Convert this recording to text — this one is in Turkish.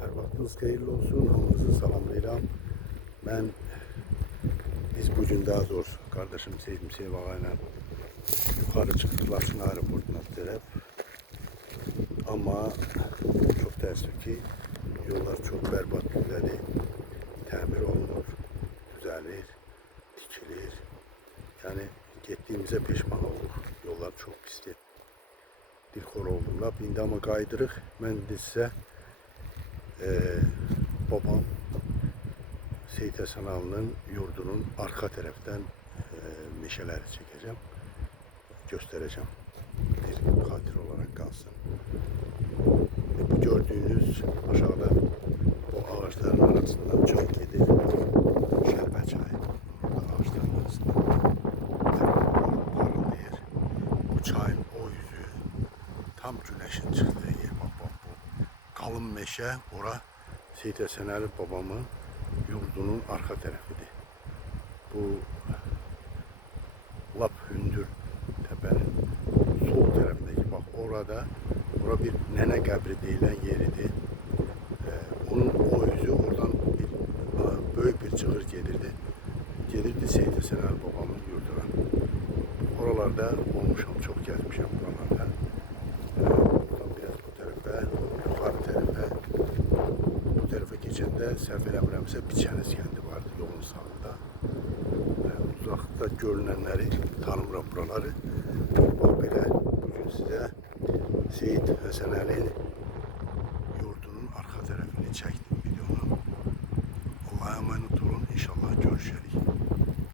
Her vaktiniz hayırlı olsun. Hamınızı salamlayıram. Biz bugün daha doğrusu kardeşim Seydim Sevağa'yla yukarı çıktık Laçın aeroportuna taraf. Ama çok təəssüf ki yollar çok berbat düzəlir. Təmir olunur, düzəlir, dikilir. Yani gittiğimize pişman olduk. Yollar çok pisdir. Dilxor oldum lap. İndi ama qaydırıq. Mən de sizə babam Seyit Həsən Ağa'nın yurdunun arka taraftan meşeleri çekeceğim. Göstereceğim. Bir hatir olarak kalsın. Bu gördüğünüz aşağıda o ağaçların arasından çay gelir. Şerbet çayı. Orada ağaçların arasından parıldayır. Bu çayın o yüzü tam güneşin çıktığı yer. Bak bu kalın meşe. Ora Seyit Həsən Ağa babamın yurdunun arka tarafıdır. Bu lap hündür tepenin sol tarafındaki bak orada bir nene qəbri deyilen yeridir. Onun o yüzü oradan büyük bir çığır gelirdi. Gelirdi Seyit Həsən Ağa babamın yurduna. Oralarda olmuşam, çok gezmişim buralarda. Buradan biraz bu tarafa, yukarı tarafa. Bu tarafa geçende səhv eləmirəmsə Biçəniz kəndi vardı yolun sağında. Uzakta görünenleri tanımıram buraları. Bak belə bugün size Seyit Həsən Ağa'nın